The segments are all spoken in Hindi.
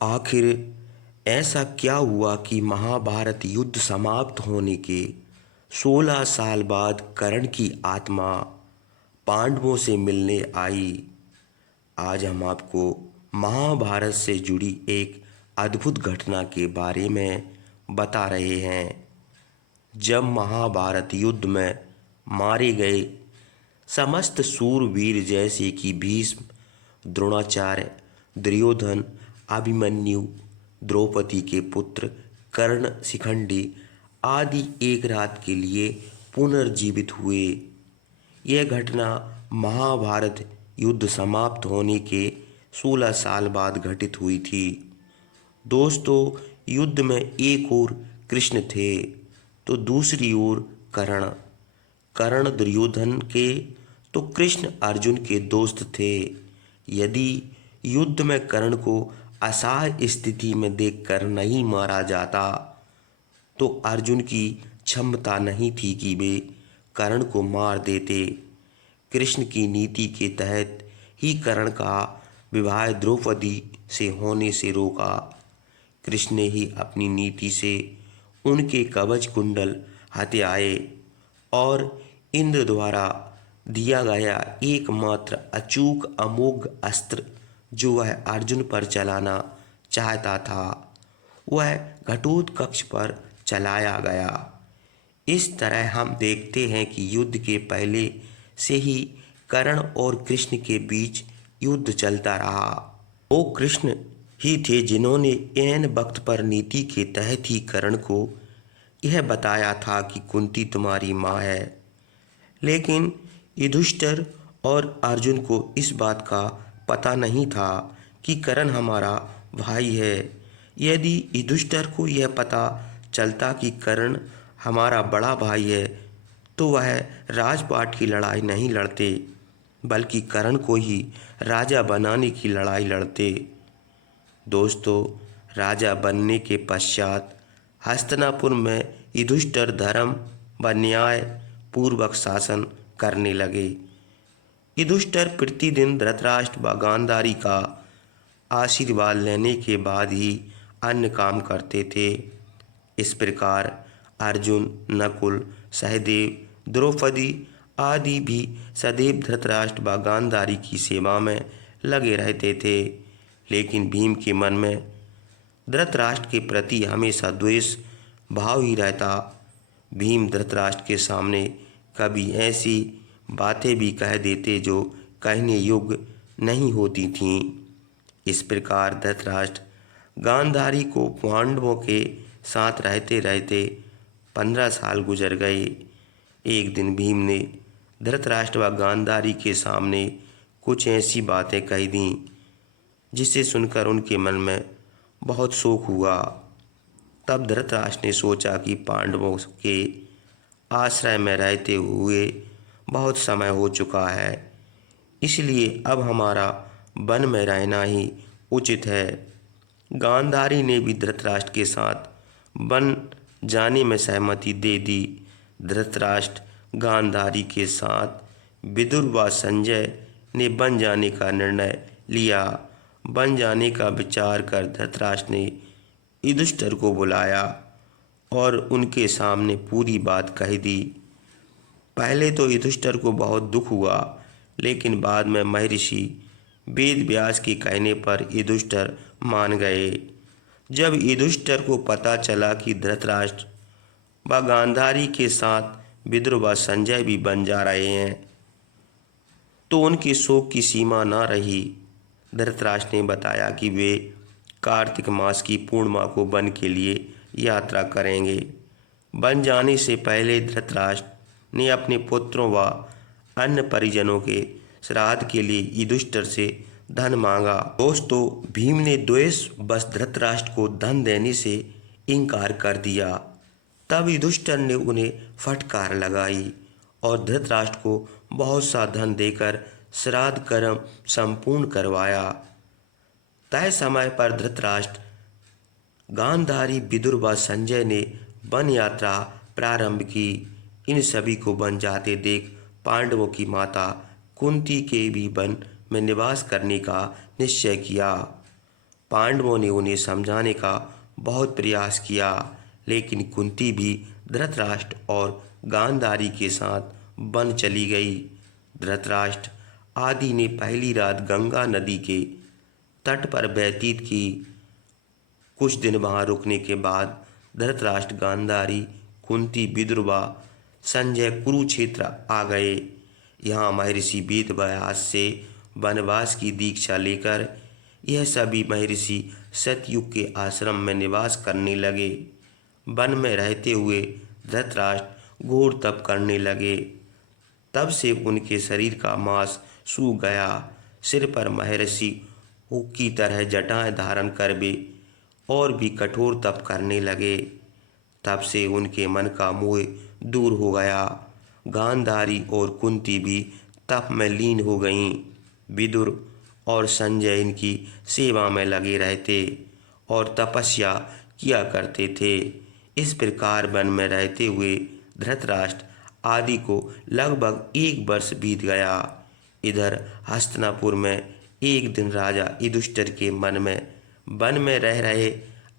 आखिर ऐसा क्या हुआ कि महाभारत युद्ध समाप्त होने के 16 साल बाद कर्ण की आत्मा पांडवों से मिलने आई। आज हम आपको महाभारत से जुड़ी एक अद्भुत घटना के बारे में बता रहे हैं। जब महाभारत युद्ध में मारे गए समस्त सूरवीर जैसे कि भीष्म, द्रोणाचार्य, दुर्योधन, अभिमन्यु, द्रौपदी के पुत्र कर्ण, शिखंडी आदि एक रात के लिए पुनर्जीवित हुए। यह घटना महाभारत युद्ध समाप्त होने के 16 साल बाद घटित हुई थी। दोस्तों, युद्ध में एक ओर कृष्ण थे तो दूसरी ओर कर्ण। कर्ण दुर्योधन के तो कृष्ण अर्जुन के दोस्त थे। यदि युद्ध में कर्ण को असहाय स्थिति में देखकर नहीं मारा जाता तो अर्जुन की क्षमता नहीं थी कि वे कर्ण को मार देते। कृष्ण की नीति के तहत ही कर्ण का विवाह द्रौपदी से होने से रोका। कृष्ण ने ही अपनी नीति से उनके कवच कुंडल हत्याए और इंद्र द्वारा दिया गया एकमात्र अचूक अमोघ अस्त्र जो वह अर्जुन पर चलाना चाहता था वह घटोत्कच पर चलाया गया। इस तरह हम देखते हैं कि युद्ध के पहले से ही कर्ण और कृष्ण के बीच युद्ध चलता रहा। वो कृष्ण ही थे जिन्होंने ऐन वक्त पर नीति के तहत ही कर्ण को यह बताया था कि कुंती तुम्हारी माँ है। लेकिन युधिष्ठिर और अर्जुन को इस बात का पता नहीं था कि कर्ण हमारा भाई है। यदि युधिष्ठिर को यह पता चलता कि कर्ण हमारा बड़ा भाई है तो वह राजपाट की लड़ाई नहीं लड़ते बल्कि कर्ण को ही राजा बनाने की लड़ाई लड़ते। दोस्तों, राजा बनने के पश्चात हस्तिनापुर में युधिष्ठिर धर्म व न्याय पूर्वक शासन करने लगे। युधिष्ठिर प्रतिदिन धृतराष्ट्र व गांधारी का आशीर्वाद लेने के बाद ही अन्य काम करते थे। इस प्रकार अर्जुन, नकुल, सहदेव, द्रौपदी आदि भी सदैव धृतराष्ट्र व गांधारी की सेवा में लगे रहते थे। लेकिन भीम के मन में धृतराष्ट्र के प्रति हमेशा द्वेष भाव ही रहता। भीम धृतराष्ट्र के सामने कभी ऐसी बातें भी कह देते जो कहने योग्य नहीं होती थीं। इस प्रकार धृतराष्ट्र गांधारी को पांडवों के साथ रहते रहते 15 साल गुजर गए। एक दिन भीम ने धृतराष्ट्र व गांधारी के सामने कुछ ऐसी बातें कह दीं जिसे सुनकर उनके मन में बहुत शोक हुआ। तब धृतराष्ट्र ने सोचा कि पांडवों के आश्रय में रहते हुए बहुत समय हो चुका है, इसलिए अब हमारा वन में रहना ही उचित है। गांधारी ने भी धृतराष्ट्र के साथ वन जाने में सहमति दे दी। धृतराष्ट्र गांधारी के साथ विदुर व संजय ने वन जाने का निर्णय लिया। वन जाने का विचार कर धृतराष्ट्र ने युधिष्ठिर को बुलाया और उनके सामने पूरी बात कह दी। पहले तो युधिष्ठिर को बहुत दुख हुआ, लेकिन बाद में महर्षि वेद व्यास के कहने पर युधिष्ठिर मान गए। जब युधिष्ठिर को पता चला कि धृतराष्ट्र व गांधारी के साथ विदुर व संजय भी बन जा रहे हैं तो उनके शोक की सीमा न रही। धृतराष्ट्र ने बताया कि वे कार्तिक मास की पूर्णिमा को वन के लिए यात्रा करेंगे। वन जाने से पहले धृतराष्ट्र ने अपने पुत्रों व अन्य परिजनों के श्राद्ध के लिए युधिष्ठिर से धन मांगा। दोस्तों, भीम ने द्वेष बस धृतराष्ट्र को धन देने से इनकार कर दिया। तब युधिष्ठिर ने उन्हें फटकार लगाई और धृतराष्ट्र को बहुत सा धन देकर श्राद्ध कर्म संपूर्ण करवाया। तय समय पर धृतराष्ट्र, गांधारी, विदुर व संजय ने वन यात्रा प्रारंभ की। इन सभी को वन जाते देख पांडवों की माता कुंती के भी वन में निवास करने का निश्चय किया। पांडवों ने उन्हें समझाने का बहुत प्रयास किया, लेकिन कुंती भी धृतराष्ट्र और गांधारी के साथ वन चली गई। धृतराष्ट्र आदि ने पहली रात गंगा नदी के तट पर व्यतीत की। कुछ दिन वहां रुकने के बाद धृतराष्ट्र, गांधारी, कुंती, विदुरवा, संजय कुरुक्षेत्र आ गए। यहाँ महर्षि वेदव्यास से वनवास की दीक्षा लेकर यह सभी महर्षि सतयुग के आश्रम में निवास करने लगे। वन में रहते हुए धृतराष्ट्र घोर तप करने लगे। तब से उनके शरीर का मांस सूख गया। सिर पर महर्षि की तरह जटाएं धारण कर वे और भी कठोर तप करने लगे। तब से उनके मन का मोह दूर हो गया। गांधारी और कुंती भी तप में लीन हो गईं। विदुर और संजय इनकी सेवा में लगे रहते और तपस्या किया करते थे। इस प्रकार वन में रहते हुए धृतराष्ट्र आदि को लगभग 1 वर्ष बीत गया। इधर हस्तिनापुर में एक दिन राजा युधिष्ठिर के मन में वन में रह रहे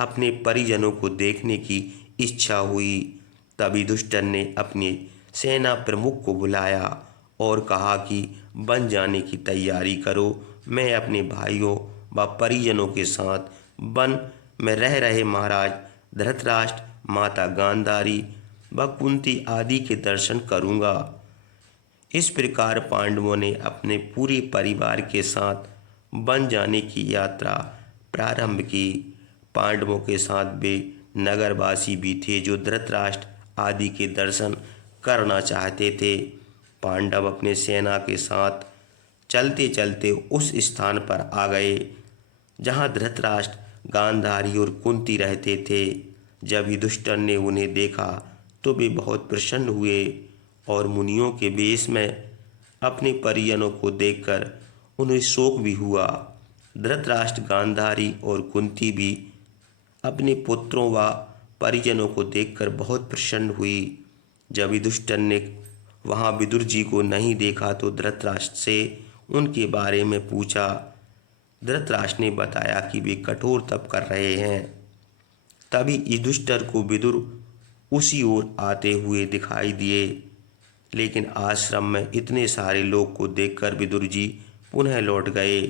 अपने परिजनों को देखने की इच्छा हुई। तब युधिष्ठिर ने अपने सेना प्रमुख को बुलाया और कहा कि वन जाने की तैयारी करो। मैं अपने भाइयों व परिजनों के साथ वन में रह रहे महाराज धृतराष्ट्र, माता गांधारी व कुंती आदि के दर्शन करूंगा। इस प्रकार पांडवों ने अपने पूरे परिवार के साथ वन जाने की यात्रा प्रारंभ की। पांडवों के साथ वे नगरवासी भी थे जो धृतराष्ट्र आदि के दर्शन करना चाहते थे। पांडव अपने सेना के साथ चलते चलते उस स्थान पर आ गए जहाँ धृतराष्ट्र, गांधारी और कुंती रहते थे। जब युधिष्ठिर ने उन्हें देखा तो वे बहुत प्रसन्न हुए और मुनियों के वेश में अपने परिजनों को देखकर उन्हें शोक भी हुआ। धृतराष्ट्र, गांधारी और कुंती भी अपने पुत्रों व परिजनों को देखकर बहुत प्रसन्न हुई। जब युधिष्ठिर ने वहाँ विदुर जी को नहीं देखा तो धृतराष्ट्र से उनके बारे में पूछा। धृतराष्ट्र ने बताया कि वे कठोर तप कर रहे हैं। तभी युधिष्ठिर को विदुर उसी ओर आते हुए दिखाई दिए, लेकिन आश्रम में इतने सारे लोग को देखकर विदुर जी पुनः लौट गए।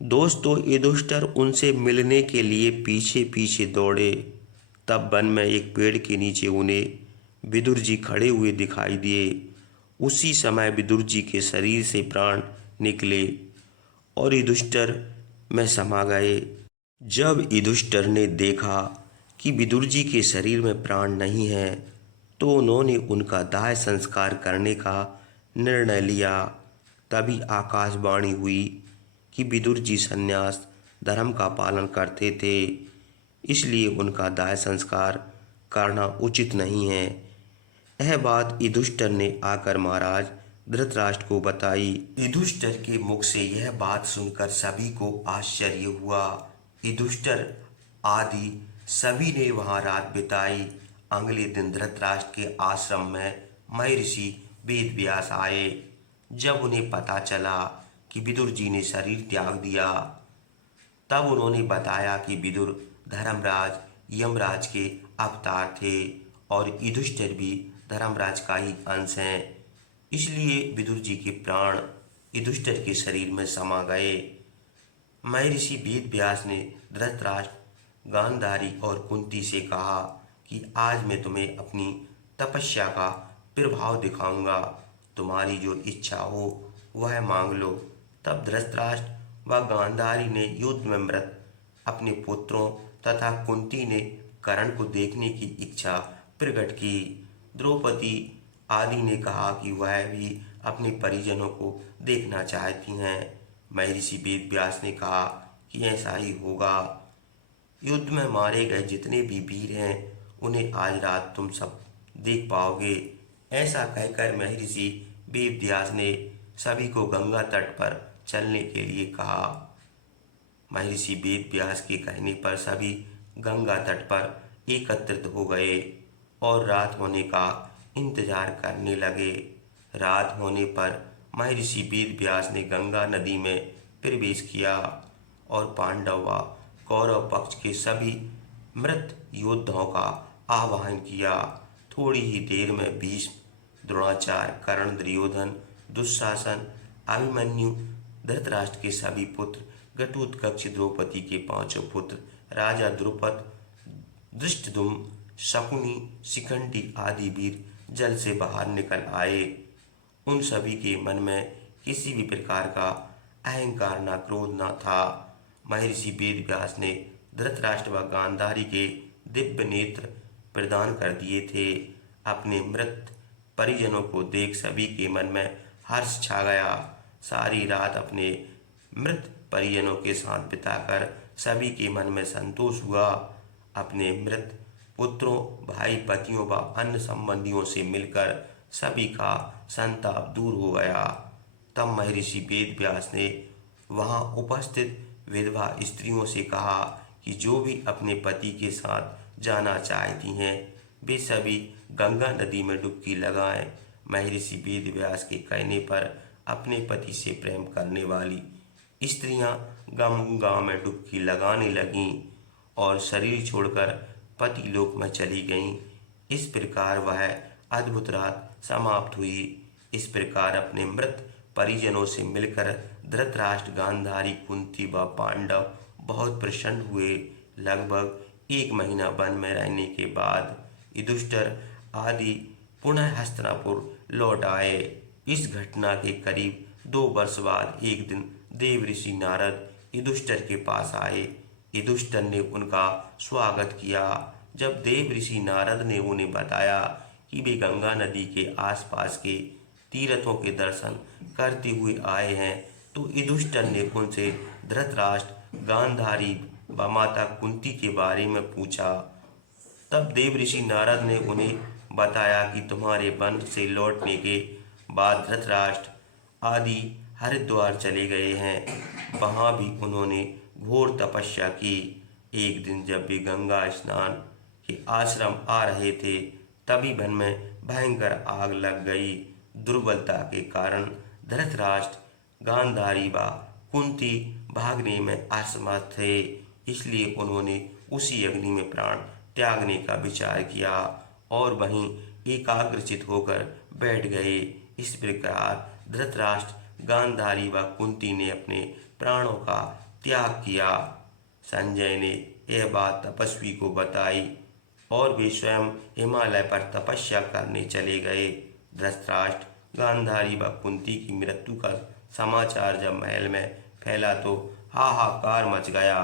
दोस्तों, युधिष्ठिर उनसे मिलने के लिए पीछे पीछे दौड़े। तब वन में एक पेड़ के नीचे उन्हें विदुर जी खड़े हुए दिखाई दिए। उसी समय विदुर जी के शरीर से प्राण निकले और युधिष्ठिर में समा गए। जब युधिष्ठिर ने देखा कि विदुर जी के शरीर में प्राण नहीं है तो उन्होंने उनका दाह संस्कार करने का निर्णय लिया। तभी आकाशवाणी हुई कि विदुर जी संन्यास धर्म का पालन करते थे, इसलिए उनका दाह संस्कार करना उचित नहीं है। यह बात युधिष्ठिर ने आकर महाराज धृतराष्ट्र को बताई। युधिष्ठिर के मुख से यह बात सुनकर सभी को आश्चर्य हुआ। युधिष्ठिर आदि सभी ने वहां रात बिताई। अगले दिन धृतराष्ट्र के आश्रम में महर्षि वेदव्यास आए। जब उन्हें पता चला कि विदुर जी ने शरीर त्याग दिया, तब उन्होंने बताया कि विदुर धर्मराज यमराज के अवतार थे और युधिष्ठिर भी धर्मराज का ही अंश हैं। इसलिए विदुर जी के प्राण युधिष्ठिर के शरीर में समा गए। महर्षि वेदव्यास ने धृतराष्ट्र, गांधारी और कुंती से कहा कि आज मैं तुम्हें अपनी तपस्या का प्रभाव दिखाऊंगा। तुम्हारी जो इच्छा हो वह मांग लो। तब धृतराष्ट्र व गांधारी ने युद्ध में मृत अपने पुत्रों तथा कुंती ने कर्ण को देखने की इच्छा प्रकट की। द्रौपदी आदि ने कहा कि वह भी अपने परिजनों को देखना चाहती हैं। महर्षि वेदव्यास ने कहा कि ऐसा ही होगा। युद्ध में मारे गए जितने भी वीर हैं उन्हें आज रात तुम सब देख पाओगे। ऐसा कहकर महर्षि वेदव्यास ने सभी को गंगा तट पर चलने के लिए कहा। महर्षि वेदव्यास के कहने पर सभी गंगा तट पर एकत्रित हो गए और रात होने का इंतजार करने लगे। रात होने पर महर्षि वेदव्यास ने गंगा नदी में प्रवेश किया और पांडव व कौरव पक्ष के सभी मृत योद्धाओं का आह्वान किया। थोड़ी ही देर में भीष्म, द्रोणाचार्य, कर्ण, दुर्योधन, दुशासन, अभिमन्यु, धृतराष्ट्र के सभी पुत्र, घटोत्कच, द्रौपदी के पांचों पुत्र, राजा द्रुपद, धृष्टद्युम्न, शकुनी, शिखंडी आदि वीर जल से बाहर निकल आए। उन सभी के मन में किसी भी प्रकार का अहंकार न क्रोध न था। महर्षि वेदव्यास ने धृतराष्ट्र व गांधारी के दिव्य नेत्र प्रदान कर दिए थे। अपने मृत परिजनों को देख सभी के मन में हर्ष छा गया। सारी रात अपने मृत परिजनों के साथ बिताकर सभी के मन में संतोष हुआ। अपने मृत पुत्रों, भाई, पतियों व अन्य संबंधियों से मिलकर सभी का संताप दूर हो गया। तब महर्षि वेदव्यास ने वहां उपस्थित विधवा स्त्रियों से कहा कि जो भी अपने पति के साथ जाना चाहती हैं वे सभी गंगा नदी में डुबकी लगाएं। महर्षि वेदव्यास के कहने पर अपने पति से प्रेम करने वाली स्त्रियां गंगा में डुबकी लगाने लगीं और शरीर छोड़कर पति लोक में चली गईं। इस प्रकार वह अद्भुत रात समाप्त हुई। इस प्रकार अपने मृत परिजनों से मिलकर धृतराष्ट्र, गांधारी, कुंती व पांडव बहुत प्रसन्न हुए। लगभग 1 महीना वन में रहने के बाद युधिष्ठिर आदि पुनः हस्तिनापुर लौट आए। इस घटना के करीब 2 वर्ष बाद एक दिन देव ऋषि नारद युधिष्ठिर के पास आए। युधिष्ठिर ने उनका स्वागत किया। जब देव ऋषि नारद ने उन्हें बताया कि वे गंगा नदी के आसपास के तीर्थों के दर्शन करते हुए आए हैं, तो युधिष्ठिर ने उनसे धृतराष्ट्र, गांधारी व माता कुंती के बारे में पूछा। तब देव ऋषि नारद ने उन्हें बताया कि तुम्हारे वन से लौटने के बाद धृतराष्ट्र आदि हरिद्वार चले गए हैं। वहां भी उन्होंने घोर तपस्या की। एक दिन जब वे गंगा स्नान के आश्रम आ रहे थे, तभी वन में भयंकर आग लग गई। दुर्बलता के कारण धृतराष्ट्र, गांधारी व कुंती भागने में असमर्थ थे, इसलिए उन्होंने उसी अग्नि में प्राण त्यागने का विचार किया और वहीं एकाग्रचित होकर बैठ गए। इस प्रकार धृतराष्ट्र, गांधारी व कुंती ने अपने प्राणों का त्याग किया। संजय ने यह बात तपस्वी को बताई और वे स्वयं हिमालय पर तपस्या करने चले गए। धृतराष्ट्र, गांधारी व कुंती की मृत्यु का समाचार जब महल में फैला तो हाहाकार मच गया।